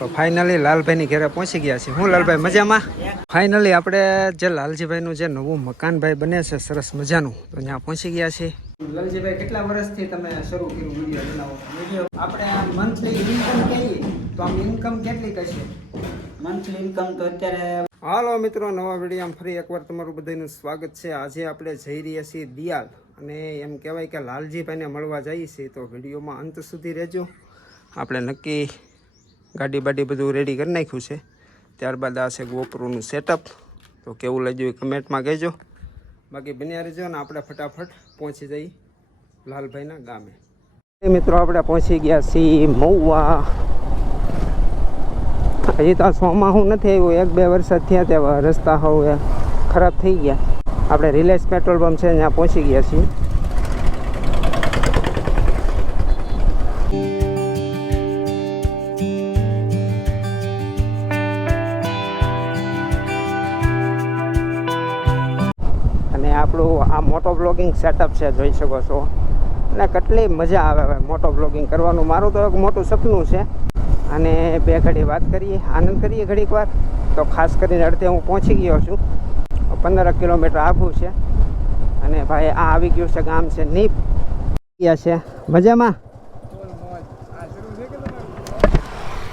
તો ફાઇનલી લાલભાઈની ઘરે પહોંચી ગયા છે. હું લાલભાઈ મજામાં? ફાઇનલી આપણે જે લાલજીભાઈનું જે નવું મકાન ભાઈ બને છે સરસ મજાનું, તો ત્યાં પહોંચી ગયા છે. લાલજીભાઈ કેટલા વર્ષથી તમે શરૂ કર્યું વિડીયો બનાવો? વિડીયો આપણે મંથલી ઇન્કમ કહીએ તો આમ ઇન્કમ કેટલી કહેશે? મંથલી ઇન્કમ તો અત્યારે હાલો મિત્રો, નવા વિડીયોમાં ફરી એકવાર તમારું બધાનું સ્વાગત છે. આજે આપણે જઈ રહ્યા છીએ દિયાલ, અને એમ કહેવાય કે લાલજીભાઈને મળવા જઈએ છીએ. તો વિડીયોમાં અંત સુધી રહેજો. આપણે નક્કી ગાડી બાડી બધું રેડી કરી નાખ્યું છે. ત્યારબાદ આ છે ગોપરોનું સેટઅપ. તો કેવું લાગ્યું એ કમેન્ટમાં કહેજો. બાકી બન્યા રહેજો ને આપણે ફટાફટ પહોંચી જઈએ લાલભાઈના ગામે. મિત્રો આપણે પહોંચી ગયા છીએ મહુવા. હજી તો ચોમાસું નથી આવ્યું, 1-2 વરસાદ થયા ત્યાં રસ્તા હવે ખરાબ થઈ ગયા. આપણે રિલાયન્સ પેટ્રોલ પંપ છે ત્યાં પહોંચી ગયા છીએ. અને આપણું આ મોટો બ્લોગિંગ સેટઅપ છે, જોઈ શકો છો. અને કેટલી મજા આવે મોટો બ્લોગિંગ કરવાનું. મારું તો એક મોટું સપનું છે. અને બે ઘડી વાત કરીએ, આનંદ કરીએ ઘડીક વાર. તો ખાસ કરીને અડધે હું પહોંચી ગયો છું. 15 કિલોમીટર આઘું છે. અને ભાઈ આ આવી ગયું છે ગામ છે નીપ ગયા છે. મજામાં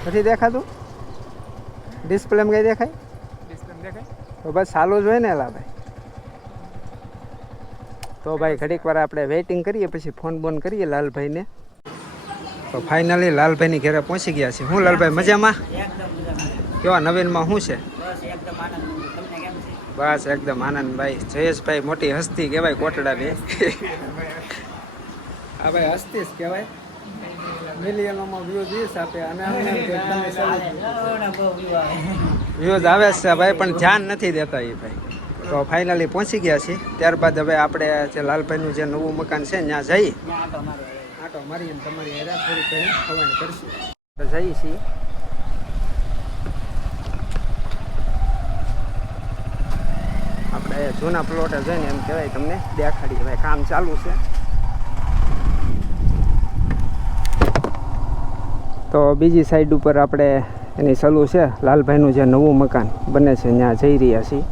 નથી દેખાતું? ડિસ્પ્લેમાં કઈ દેખાય? તો બસ ચાલુ જ હોય ને એલા ભાઈ. તો ભાઈ ઘડીક વાર આપણે વેઇટિંગ કરીએ, પછી ફોન બોન કરીએ લાલભાઈને. તો ફાઇનલી લાલભાઈની ઘરે પહોંચી ગયા છે. હું લાલભાઈ મજામાં? કેવા નવીનમાં શું છે? બસ એકદમ આનંદ. ભાઈ જયેશભાઈ મોટી હસ્તી કહેવાય કોટડાની. હા ભાઈ હસ્તી જ કહેવાય. મિલિયનોમાં વ્યૂઝ આપે અને વ્યૂઝ આવે છે ભાઈ, પણ ધ્યાન નથી દેતા એ ભાઈ. તો ફાઇનલી પહોંચી ગયા છીએ. ત્યારબાદ હવે આપણે જે લાલભાઈનું જે નવું મકાન છે ત્યાં જઈએ, આટો મારીએ તમારી હેરા થોડી ઘણી ખવાની કરશું. જઈએ છીએ. આપણે જૂના પ્લોટે જઈને એમ કહેવાય તમને દેખાડીએ. ભાઈ કામ ચાલુ છે. તો બીજી સાઈડ ઉપર આપણે એની સલું છે, લાલભાઈનું જે નવું મકાન બને છે ત્યાં જઈ રહ્યા છીએ.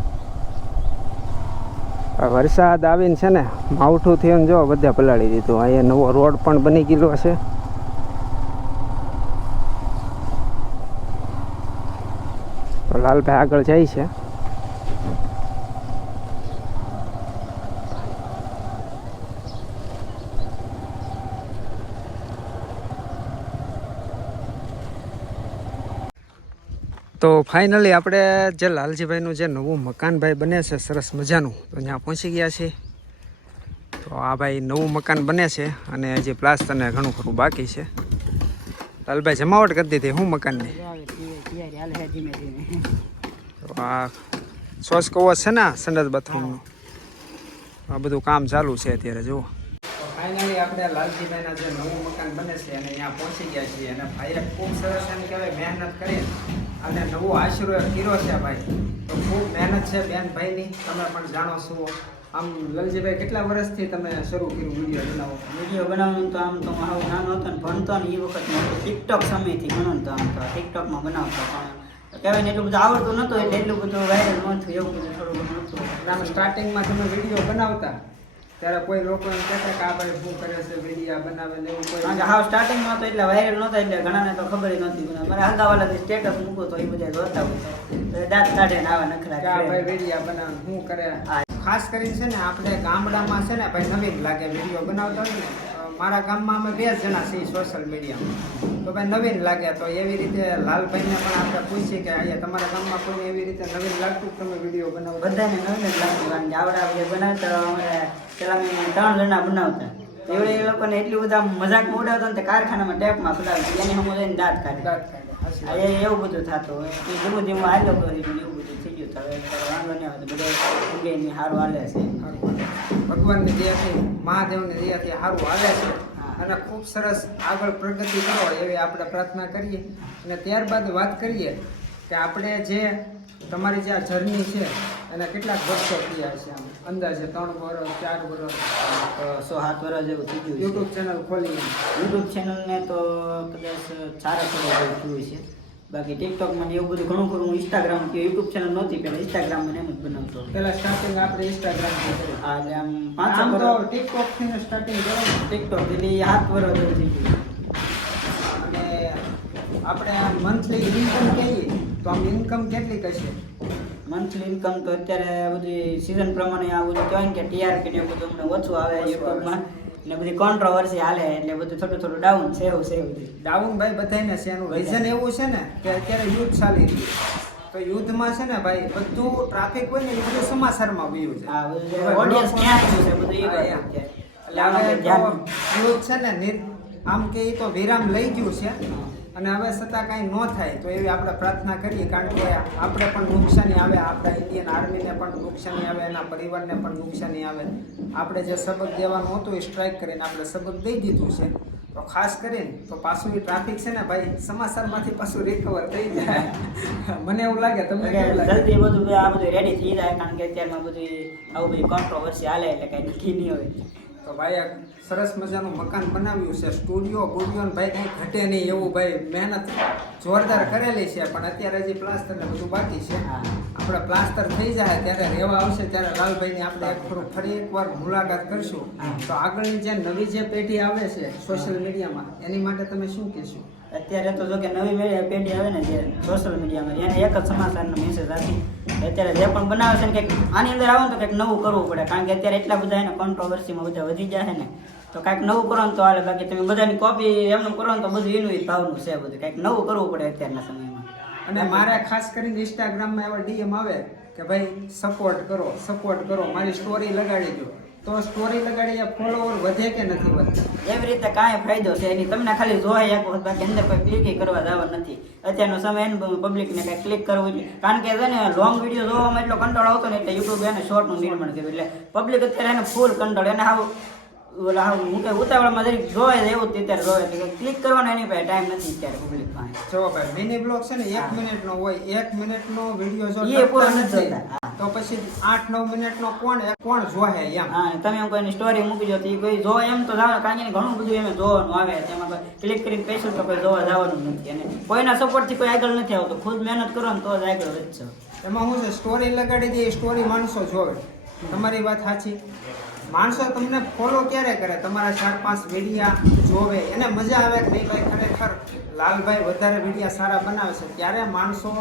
વરસાદ આવીને છે ને માવઠું થયું, જો બધા પલાળી દીધું. અહીંયા નવો રોડ પણ બની ગયેલો છે. તો લાલભાઈ આગળ જાય છે. તો ફાઇનલી આપણે જે લાલજીભાઈનું જે નવું મકાન ભાઈ બને છે સરસ મજાનું, તો ત્યાં પહોંચી ગયા છે. તો આ ભાઈ નવું મકાન બને છે અને હજી પ્લાસ્ટરને ઘણું ખરું બાકી છે. લાલભાઈ જમાવટ કરી દીધી હું મકાનની? તો આ સોસ કવચ છે ને સંડાસ બાથરૂમનું, આ બધું કામ ચાલુ છે અત્યારે. જુઓ ફાઇનલી આપણે લાલજીભાઈના જે નવું મકાન બને છે અને ત્યાં પહોંચી ગયા છીએ. અને ભાઈએ ખૂબ સરસ એમ કહેવાય મહેનત કરી અને નવો આશરો કર્યો છે ભાઈ. તો ખૂબ મહેનત છે બેન ભાઈની, તમે પણ જાણો છો. આમ લાલજીભાઈ કેટલા વર્ષથી તમે શરૂ કર્યું વિડીયો બનાવો? વિડીયો બનાવવાનું તો આમ તો હું નાનો હતો ને ભણતો ને એ વખત ટિકટોક સમયથી ઘણો તો આમ તો ટિકટોકમાં બનાવતો, પણ કહેવાય ને એટલું બધું આવડતું નહોતું, એટલે એટલું બધું વાયરલ ન થયું, એવું બધું થોડું ઘણું નહોતું. આમ સ્ટાર્ટિંગમાં તમે વિડીયો બનાવતા ત્યારે કોઈ લોકો એમ કહેતા કે આ ભાઈ શું કરે છે વિડીયો બનાવે ને એવું કોઈ? હા, સ્ટાર્ટિંગમાં તો એટલે વાયરલ નહોતા, એટલે ઘણાને તો ખબર નહોતી. મારે હગાવાલાથી સ્ટેટસ મૂકો તો એ બધા જોતા હોય, દાંત કાઢે ને આવા નખરા કે આ ભાઈ વિડીયો બનાવે શું કરે. ખાસ કરીને છે ને આપણે ગામડામાં છે ને ભાઈ નવીન લાગે વિડીયો બનાવતા હોય ને. મારા ગામમાં અમે 2 જણા છીએ સોશિયલ મીડિયામાં, તો ભાઈ નવીન લાગે. તો એવી રીતે લાલભાઈને પણ આપણે પૂછીએ કે અહીંયા તમારા ગામમાં કોઈને એવી રીતે નવીન લાગતું તમે વિડીયો બનાવો? બધાને નવીન જ લાગતું, કારણ કે આવડા બધા બનાવતા અમે પેલા મેં 3 જણા બનાવતા. એવડે એ લોકોને એટલું બધા મજાકમાં ઉડાવતા ને કારખાનામાં ટેપમાં ફલાવતા, એને હું લઈને દાંત કાઢે. એવું બધું થતું હોય. એ ધીમું ધીમું હાલ્યો કર્યું, એવું બધું થઈ ગયું. હવે વાંધો નહીં આવે, બધા ઉગેની સારું હાલે છે. ભગવાનની દયાથી, મહાદેવની દયાથી સારું હાલે છે. અને ખૂબ સરસ આગળ પ્રગતિ કરો એવી આપણે પ્રાર્થના કરીએ. અને ત્યારબાદ વાત કરીએ કે આપણે જે તમારી જે આ જર્ની છે એને કેટલાક વર્ષો થયા છે? આમ અંદાજે 3 વર્ષ 4 વર્ષ 6-7 વર્ષ જેવું થઈ ગયું. યુટ્યુબ ચેનલ ખોલી? યુટ્યુબ ચેનલને તો કદાચ 4 વર્ષ જેવું થયું છે. બાકી ટિકટોકમાં ને એવું બધું ઘણું ખરું હું ઇન્સ્ટાગ્રામ કે યુટ્યુબ ચેનલ નહોતી પહેલા ઇન્સ્ટાગ્રામમાં એમ જ બનાવતો હતો. પેલા સ્ટાર્ટિંગ આપણે ઇન્સ્ટાગ્રામ થી કર્યું. હા એટલે આમ આમ 5 તો ટિકટોક થી સ્ટાર્ટિંગ કર્યું ટિકટોક એટલે 7 વર્ષ જેવું થઈ ગયું. અને આપણે મંથલી ઇન્કમ કહીએ તો આમ ઇન્કમ કેટલી કશે? મંથલી ઇન્કમ તો અત્યારે બધી સિઝન પ્રમાણે આ બધું કહેવાય ને કે ટીઆરપી ને એવું બધું અમને ઓછું આવે યુટ્યુબમાં ને બધી કોન્ટ્રોવર્સી હાલે એટલે બધું થોડું ડાઉન સેવ ડાઉન ભાઈ બધાને છે. એનું રીઝન એવું છે ને કે અત્યારે યુદ્ધ ચાલી રહ્યું, તો યુદ્ધમાં છે ને ભાઈ બધું ટ્રાફિક હોય ને એ બધું સમાચારમાં વયું છે. હા બધું ઓડિયન્સ ક્યાં ગયું છે બધું એ વાત છે. એટલે હવે તો યુદ્ધ છે ને આમ કે એ તો વિરામ લઈ ગયું છે અને હવે છતાં કાંઈ ન થાય તો એવી આપણે પ્રાર્થના કરીએ, કારણ કે આપણે પણ નુકસાની આવે, આપણા ઇન્ડિયન આર્મીને પણ નુકસાની આવે, એના પરિવારને પણ નુકસાની આવે. આપણે જે સબક દેવાનું હતું એ સ્ટ્રાઇક કરીને આપણે સબક દઈ દીધું છે, તો ખાસ કરીને તો પાછું એ ટ્રાફિક છે ને ભાઈ સમાચારમાંથી પાછું રિકવર થઈ જાય. મને એવું લાગે, તમને કેવું લાગે? જલ્દી બધું આ બધું રેડી થઈ જાય, કારણ કે અત્યારમાં બધી આવું બધી કોન્ટ્રોવર્સી હાલે એટલે કાંઈ નક્કી નહીં હોય. તો ભાઈ આ સરસ મજાનું મકાન બનાવ્યું છે, સ્ટુડિયો બુડિયો ભાઈ કંઈ ઘટે નહીં એવું ભાઈ મહેનત જોરદાર કરેલી છે. પણ અત્યારે હજી પ્લાસ્ટર ને બધું બાકી છે. આપણે પ્લાસ્ટર થઈ જાય ત્યારે રહેવા આવશે ત્યારે લાલભાઈની આપણે ફરી એકવાર મુલાકાત કરશું. તો આગળની જે નવી જે પેઢી આવે છે સોશિયલ મીડિયામાં એની માટે તમે શું કહેશો? અત્યારે તો જો કે નવી પેઢી આવે ને જે સોશિયલ મીડિયામાં એને એક જ સમાચારનો મેસેજ આપી અત્યારે જે પણ બનાવે છે ને કંઈક આની અંદર આવે ને તો કંઈક નવું કરવું પડે, કારણ કે અત્યારે એટલા બધા એને કોન્ટ્રોવર્સીમાં બધા વધી જાય ને, તો કાંઈક નવું કરો ને તો હાલે. બાકી તમે બધાની કોપી એમનું કરો ને તો બધું એનું ભાવનું છે બધું, કાંઈક નવું કરવું પડે અત્યારના સમયમાં. અને મારે ખાસ કરીને ઇન્સ્ટાગ્રામમાં એવા ડીએમ આવે કે ભાઈ સપોર્ટ કરો, મારી સ્ટોરી લગાડી દો, તો સ્ટોરી લગાડી ફોલોવર વધે કે નથી વધતા? એવી રીતે કાંઈ ફાયદો છે એની, તમને ખાલી જોઈ એક વખત, બાકી અંદર કોઈ ક્લિક કરવા જવા નથી. અત્યારનો સમય એને પબ્લિકને કાંઈ ક્લિક કરવું જોઈએ, કારણ કે છે ને લોંગ વિડીયો જોવામાં એટલો કંટ્રોલ આવતો ને એટલે યુટ્યુબ એને શોર્ટનું નિર્માણ કર્યું, એટલે પબ્લિક અત્યારે એને ફૂલ કંટ્રોલ, એને હું કઈ ઉતાવળમાં જરીક જોવે એવું જ અત્યારે જોવે છે, ક્લિક કરવાનો એની પાસે ટાઈમ નથી અત્યારે પબ્લિક પાસે. જો ભાઈ મિની બ્લોગ છે ને 1 મિનિટનો હોય, 1 મિનિટનો વિડીયો જો એ પૂરો નથી જોતા, તો પછી 8-9 મિનિટનો કોણ જોહે એમ. હા તમે એમ કોઈની સ્ટોરી મૂકી દો તો એ કોઈ જોવા એમ તો જાવ, કારણ કે ઘણું બધું એમ જોવાનું આવે, તેમાં કોઈ ક્લિક કરીને પૈસા તો કોઈ જોવા જવાનું નથી, અને કોઈના સપોર્ટથી કોઈ આગળ નથી આવતો. ખુદ મહેનત કરો ને તો જ આગળ વધશો. એમાં શું છે, સ્ટોરી લગાડી દે, સ્ટોરી માણસો જોવે, તમારી વાત સાચી. માણસો તમને ફોલો ક્યારે કરે? તમારા 4-5 વિડીયા જોવે, એને મજા આવે કે નહીં ભાઈ ખરેખર લાલભાઈ વધારે વિડીયા સારા બનાવે છે, ત્યારે માણસો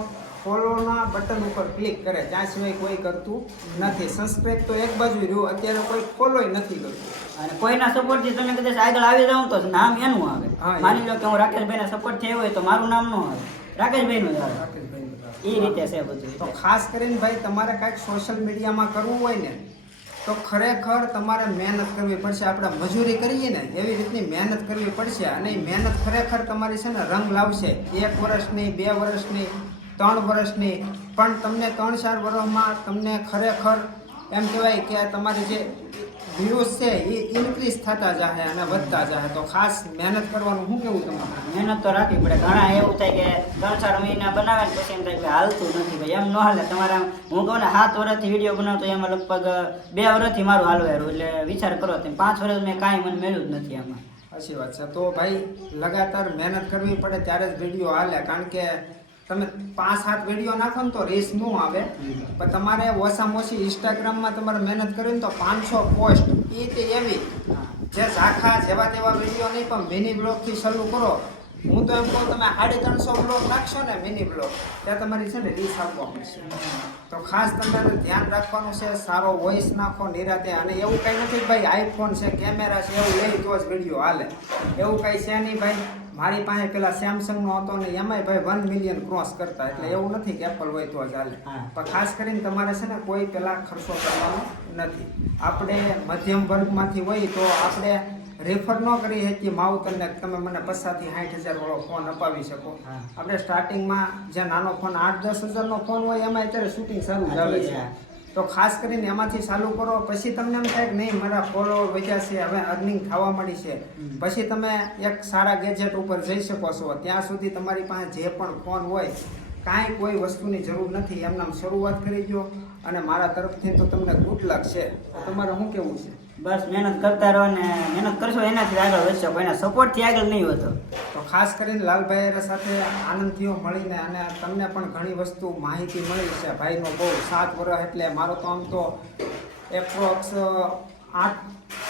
ફોલોના બટન ઉપર ક્લિક કરે, ત્યાં સિવાય કોઈ કરતું નથી. સબસ્ક્રાઇબ તો એક બાજુ રહ્યું, અત્યારે કોઈ ફોલોય નથી કરતું. અને કોઈના સપોર્ટથી તમે કદાચ આગળ આવી જાવ તો નામ એનું આવે. હા, માની લો કે હું રાકેશભાઈના સપોર્ટ થયો હોય તો મારું નામ ન આવે, રાકેશભાઈનું જ આવે. એ રીતે છે બધું. તો ખાસ કરીને ભાઈ તમારે કાંઈક સોશિયલ મીડિયામાં કરવું હોય ને તો ખરેખર તમારે મહેનત કરવી પડશે. આપણે મજૂરી કરીએ ને એવી રીતની મહેનત કરવી પડશે, અને એ મહેનત ખરેખર તમારી છે ને રંગ લાવશે. 1 વર્ષની, 2 વર્ષની, 3 વર્ષની, પણ તમને 3-4 વર્ષમાં તમને ખરેખર એમ કહેવાય કે તમારી જે વ્યૂઝ છે એ ઇન્ક્રીઝ થતા જાય અને વધતા જાય. તો ખાસ મહેનત કરવાનું શું કેવું તમારે? મહેનત તો રાખવી પડે. ઘણા એવું થાય કે 3-4 મહિના બનાવે ને પછી એમ થાય કે હાલતું નથી ભાઈ, એમ ન હાલે. તમારા હું કહું ને 7 વર્ષથી વિડીયો બનાવતો એમાં લગભગ 2 વર્ષથી મારું હાલવાયું, એટલે વિચાર કરો તમે 5 વર્ષ મેં કાંઈ મને મેળવ્યું જ નથી આમાં. સાચી વાત છે. તો ભાઈ લગાતાર મહેનત કરવી પડે ત્યારે જ વિડીયો હાલે, કારણ કે તમે 5-7 વિડીયો નાખો ને તો રેસ ન આવે. પણ તમારે ઓછામાં ઓછી ઇન્સ્ટાગ્રામમાં તમારે મહેનત કરવી ને તો 500 પોસ્ટ એ તે એવી જે ઝાખા જેવા તેવા વિડીયો નહીં, પણ મિની બ્લોગથી શરૂ કરો. હું તો એમ કહું તમે 350 બ્લોગ નાખશો ને મિની બ્લોગ, ત્યાં તમારી છે ને રીસ આપવા મળશે. તો ખાસ તમારે ધ્યાન રાખવાનું છે, સારો વોઇસ નાખો નિરાતે. અને એવું કંઈ નથી ભાઈ આઈફોન છે, કેમેરા છે એવું લઈ તો જ વિડીયો હાલે, એવું કંઈ છે નહીં ભાઈ. મારી પાસે પેલા સેમસંગનો હતો ને એમાંય ભાઈ 1 મિલિયન ક્રોસ કરતા, એટલે એવું નથી કે એપલ હોય તો જ હાલે. પણ ખાસ કરીને તમારે છે ને કોઈ પેલા ખર્ચો કરવાનો નથી. આપણે મધ્યમ વર્ગમાંથી હોય તો આપણે રેફર ન કરી શકીએ માવતરને તમે મને 50,000 થી 60,000 વાળો ફોન અપાવી શકો. આપણે સ્ટાર્ટિંગમાં જે નાનો ફોન 8-10 હજારનો ફોન હોય એમાં અત્યારે શૂટિંગ સારું જ આવે છે. તો ખાસ કરીને એમાંથી ચાલુ કરો. પછી તમને એમ થાય કે નહીં મારા ફોલોવર વધ્યા છે, હવે અર્નિંગ થવા મળી છે, પછી તમે એક સારા ગેજેટ ઉપર જઈ શકો છો. ત્યાં સુધી તમારી પાસે જે પણ ફોન હોય કાંઈ કોઈ વસ્તુની જરૂર નથી, એમનામ શરૂઆત કરી દો. અને મારા તરફથી તો તમને ગુડ લક છે. તમારે શું કેવું છે? બસ મહેનત કરતા રહો ને મહેનત કરશો એનાથી આગળ વધશો, કોઈના સપોર્ટથી આગળ નહીં વધો. તો ખાસ કરીને લાલભાઈ સાથે આનંદ થયો મળીને, અને તમને પણ ઘણી વસ્તુ માહિતી મળી છે. ભાઈનો બહુ 7 વર્ષ એટલે મારો તો આમ તો એપ્રોક્સ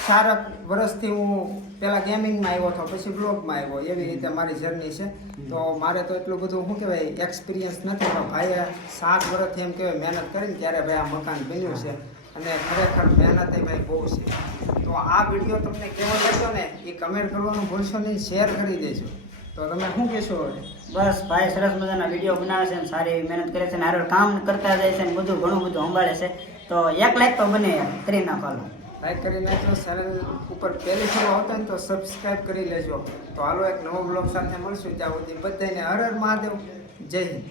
4 વર્ષથી હું પહેલાં ગેમિંગમાં આવ્યો હતો, પછી બ્લોગમાં આવ્યો, એવી રીતે મારી જર્ની છે. તો મારે તો એટલું બધું શું કહેવાય એક્સપિરિયન્સ નથી, પણ ભાઈએ 7 વર્ષથી એમ કહેવાય મહેનત કરીને ત્યારે ભાઈ આ મકાન બન્યું છે, અને ખરેખર મહેનત ભાઈ બહુ છે. તો આ વિડીયો તમને કેવો લાગ્યો ને એ કમેન્ટ કરવાનું ભૂલશો નહીં, શેર કરી દેજો. તો તમે શું કહેશો હવે? બસ ભાઈ સરસ મજાના વિડીયો બનાવે છે ને સારી એવી મહેનત કરે છે ને હારું કામ કરતા જાય છે ને બધું ઘણું બધું સંભાળે છે. તો 1 લાખ તો બને કરી નાખવાનું. લાઈક કરી નાખજો, ચેનલ ઉપર પહેલી ફેર આવતા ને તો સબસ્ક્રાઈબ કરી લેજો. તો હાલો એક નવો બ્લોગ સાથે મળશું, ત્યાં સુધી બધાને હર હર મહાદેવ, જય હિન્દ.